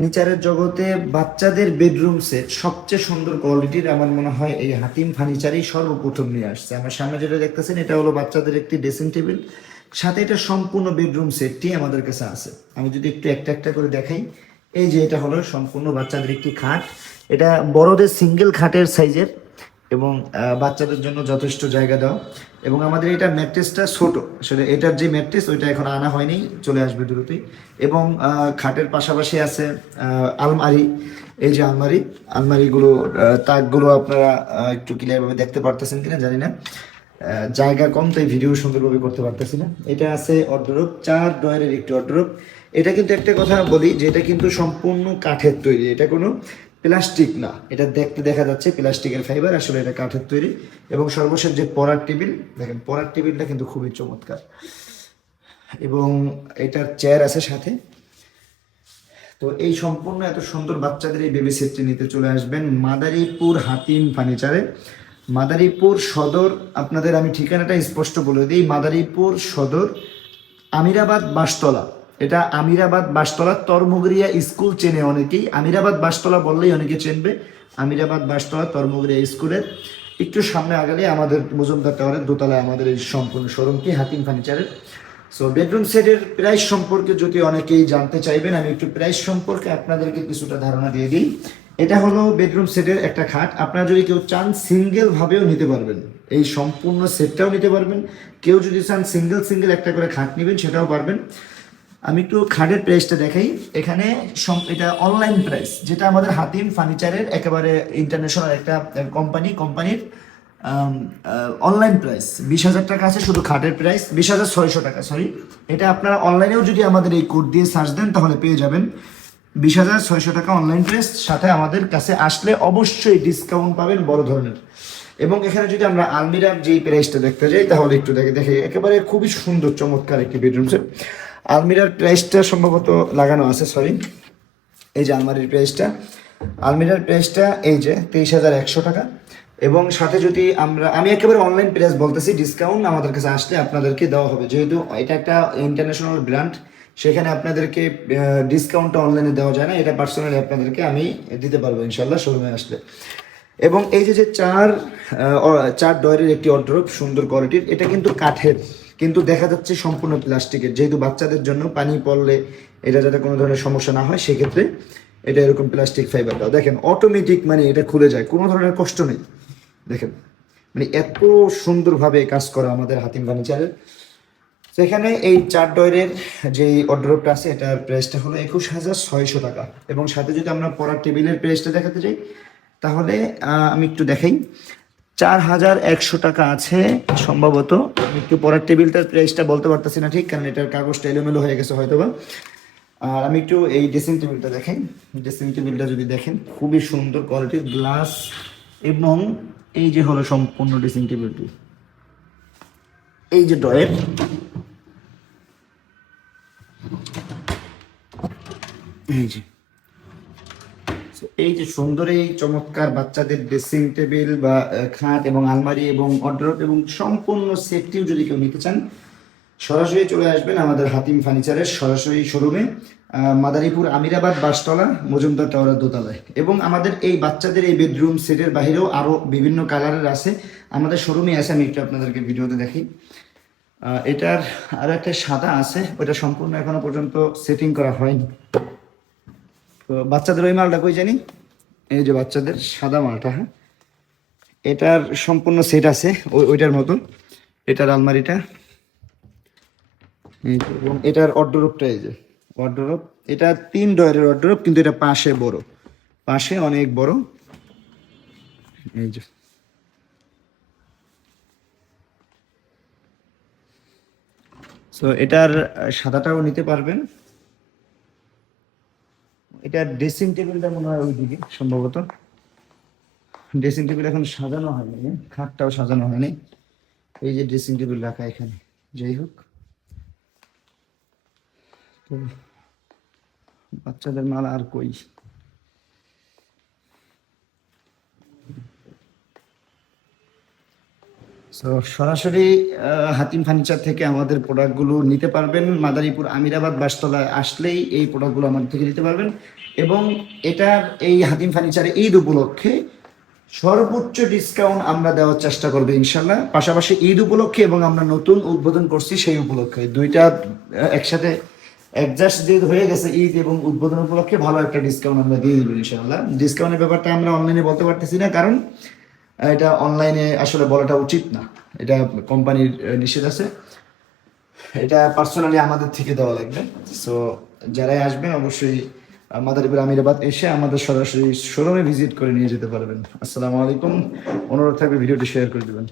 ফার্নিচারের জগতে বাচ্চাদের বেডরুম সেট সবচেয়ে সুন্দর কোয়ালিটির আমার মনে হয় এই হাতিম ফার্নিচারই সর্বপ্রথম নিয়ে আসছে। আমার সামনে যেটা দেখতেছেন এটা হলো বাচ্চাদের একটি ড্রেসিং টেবিল, সাথে এটা সম্পূর্ণ বেডরুম সেটটি আমাদের কাছে আছে। আমি যদি একটু একটা একটা করে দেখাই, এই যে এটা হলো সম্পূর্ণ বাচ্চাদের একটি খাট। এটা বড়দের সিঙ্গেল খাটের সাইজের এবং বাচ্চাদের জন্য যথেষ্ট জায়গা দেওয়া। এবং আমাদের এটা ম্যাট্রেসটা ছোট, আসলে এটার যে ম্যাট্রেস ওইটা এখন আনা হয়নি, চলে আসবে দ্রুতই। এবং খাটের পাশাপাশি আছে আলমারি। এই যে আলমারিগুলো, তাকগুলো আপনারা একটু ক্লিয়ারভাবে দেখতে পারতেছেন কিনা জানি না, জায়গা কম তাই ভিডিও সুন্দরভাবে করতে পারতেছি না। এটা আছে অর্ডারোব, 4 ডয়ারের একটি অর্ডারোব। এটা কিন্তু একটা কথা বলি যে এটা কিন্তু সম্পূর্ণ কাঠের তৈরি, এটা কোনো প্লাস্টিক না। এটা দেখতে দেখা যাচ্ছে প্লাস্টিকের ফাইবার, আসলে এটা কাঠের তৈরি। এবং সর্বশেষ যে পড়ার টেবিল, দেখেন পড়ার টেবিলটা কিন্তু খুবই চমৎকার। এবং এটার চেয়ার আছে সাথে। তো এই সম্পূর্ণ এত সুন্দর বাচ্চাদের এই বেবি সেটটি নিতে চলে আসবেন মাদারীপুর হাতিম ফার্নিচারে। মাদারীপুর সদর, আপনাদের আমি ঠিকানাটা স্পষ্ট বলে দিই, মাদারীপুর সদর আমিরাবাদ বাসতলা। এটা আমিরাবাদ বাসতলা, তরমুগরিয়া স্কুল চেনে অনেকেই, আমিরাবাদ বাসতলা বললেই অনেকে চেনবে। আমিরাবাদ বাসতলা তরমুগরিয়া স্কুলের একটু সামনে আগালে আমাদের মজুমদার টাওয়ারের দোতলায় আমাদের এই সম্পূর্ণ শোরুমটি হাতিম ফার্নিচারের। সো বেডরুম সেটের প্রাইস সম্পর্কে যদি অনেকেই জানতে চাইবেন, আমি একটু প্রাইস সম্পর্কে আপনাদেরকে কিছুটা ধারণা দিয়ে দিই। এটা হলো বেডরুম সেটের একটা খাট। আপনারা যদি কেউ চান সিঙ্গেল ভাবেও নিতে পারবেন, এই সম্পূর্ণ সেটটাও নিতে পারবেন। কেউ যদি চান সিঙ্গেল সিঙ্গেল একটা করে খাট নেবেন সেটাও পারবেন। আমি একটু খাটের প্রাইসটা দেখাই। এখানে এটা অনলাইন প্রাইস, যেটা আমাদের হাতিম ফার্নিচারের একেবারে ইন্টারন্যাশনাল একটা কোম্পানির অনলাইন প্রাইস 20,000 টাকা আছে শুধু খাটের প্রাইস, 20,600 টাকা সরি। এটা আপনারা অনলাইনেও যদি আমাদের এই কোড দিয়ে সার্চ দেন তাহলে পেয়ে যাবেন 20,600 টাকা অনলাইন প্রাইস। সাথে আমাদের কাছে আসলে অবশ্যই ডিসকাউন্ট পাবেন বড় ধরনের। এবং এখানে যদি আমরা আলমিরার যেই প্রাইসটা দেখতে যাই তাহলে একটু দেখে একেবারে খুবই সুন্দর চমৎকার একটি বেডরুম সেট। আলমিরার প্রাইসটা সম্ভবত লাগানো আছে, সরি, এই যে আলমিরার প্রাইসটা এই যে 23,100 টাকা। এবং সাথে যদি আমি একেবারে অনলাইন প্রাইস বলতেছি, ডিসকাউন্ট আমাদের কাছে আসলে আপনাদেরকে দেওয়া হবে, যেহেতু এটা একটা ইন্টারন্যাশনাল ব্র্যান্ড, সেখানে আপনাদেরকে ডিসকাউন্টটা অনলাইনে দেওয়া যায় না, এটা পার্সোনালি আপনাদেরকে আমি দিতে পারবো ইনশাল্লাহ শোরুমে আসলে। এবং এই যে চার ডয়ারের একটি অর্ডার, সুন্দর কোয়ালিটির, এটা কিন্তু কাঠের, কিন্তু দেখা যাচ্ছে সম্পূর্ণ প্লাস্টিকের, যেহেতু বাচ্চাদের জন্য পানি পড়লে এটা যাতে কোনো ধরনের সমস্যা না হয় সেক্ষেত্রে এটা এরকম প্লাস্টিক ফাইবারটাও দেখেন অটোমেটিক, মানে এটা খুলে যায়, কোনো ধরনের কষ্ট নেই। দেখেন মানে এত সুন্দরভাবে কাজ করা আমাদের হাতিম ফার্নিচারের। সেখানে এই 4 ডয়ারের যে অর্ডারটা আছে এটার প্রাইসটা হলো 21,600 টাকা। এবং সাথে যদি আমরা পড়ার টেবিলের প্রাইসটা দেখাতে চাই তাহলে আমি একটু দেখাই, 4,100 টাকা আছে সম্ভবত। আমি একটু পড়ার টেবিলটার প্রাইসটা বলতে পারতেছি না ঠিক, কারণ এটার কাগজটা এলোমেলো হয়ে গেছে হয়তোবা। আর আমি একটু এই ড্রেসিং টেবিলটা দেখাই। ড্রেসিং টেবিলটা যদি দেখেন খুবই সুন্দর কোয়ালিটির গ্লাস। এবং এই যে হলো সম্পূর্ণ ড্রেসিং টেবিলটি, এই যে ডয়ের, এই যে এই যে সুন্দর এই চমৎকার বাচ্চাদের ড্রেসিং টেবিল বা খাট এবং আলমারি এবং অর্ডার এবং সম্পূর্ণ সেটটিও যদি কেউ নিতে চান সরাসরি চলে আসবেন আমাদের হাতিম ফার্নিচারের সরাসরি শোরুমে, মাদারীপুর আমিরাবাদ বাসতলা মজুমদার টাওয়ারের দোতলায়। এবং আমাদের এই বাচ্চাদের এই বেডরুম সেটের বাহিরেও আরও বিভিন্ন কালারের আছে আমাদের শোরুমে আছে, আমি একটু আপনাদেরকে ভিডিওতে দেখি। এটার আরও একটা সাদা আছে, ওটা সম্পূর্ণ এখনো পর্যন্ত সেটিং করা হয়নি। তো বাচ্চাদের ওই মালটা কই জানি, এই যে বাচ্চাদের সাদা মালটা, হ্যাঁ এটার সম্পূর্ণ সেট আছে ওইটার মতো। এটার আলমারিটা এবং এটার অর্ডারটা, এই যে অর্ডারপ, এটা 3 ডয়ারের অর্ডারপ, কিন্তু এটা পাশে বড়, পাশে অনেক বড়, এই যে। সো এটার সাদাটাও নিতে পারবেন। এটার ড্রেসিং টেবিলটা মনে হয় ওইদিকে সম্ভবত, ড্রেসিং টেবিল এখন সাজানো হয়নি, খাটটাও সাজানো হয়নি। এই যে ড্রেসিং টেবিল রাখা এখানে, যাই হোক। তো বাচ্চাদের মাল আর কই, তো সরাসরি হাতিম ফার্নিচার থেকে আমাদের প্রোডাক্টগুলো নিতে পারবেন। মাদারীপুর আমিরাবাদ বাসতলায় আসলেই এই প্রোডাক্টগুলো আমাদের থেকে নিতে পারবেন। এবং এটার এই হাতিম ফার্নিচারে ঈদ উপলক্ষে সর্বোচ্চ ডিসকাউন্ট আমরা দেওয়ার চেষ্টা করবো ইনশাল্লাহ। পাশাপাশি ঈদ উপলক্ষে এবং আমরা নতুন উদ্বোধন করছি সেই উপলক্ষে, দুইটা একসাথে অ্যাডজাস্ট যেহেতু হয়ে গেছে, ঈদ এবং উদ্বোধন উপলক্ষে ভালো একটা ডিসকাউন্ট আমরা দিয়ে দিব ইনশাল্লাহ। ডিসকাউন্টের ব্যাপারটা আমরা অনলাইনে বলতে পারতেছি না, কারণ এটা অনলাইনে আসলে বলাটা উচিত না, এটা কোম্পানির নিষেধ আছে, এটা পার্সোনালি আমাদের থেকে দেওয়া লাগবে। সো যারাই আসবেন অবশ্যই মাদারীপুর আমিরাবাদ এসে আমাদের সরাসরি শোরুমে ভিজিট করে নিয়ে যেতে পারবেন। আসসালামু আলাইকুম, অনুরোধ থাকবে ভিডিওটি শেয়ার করে দেবেন।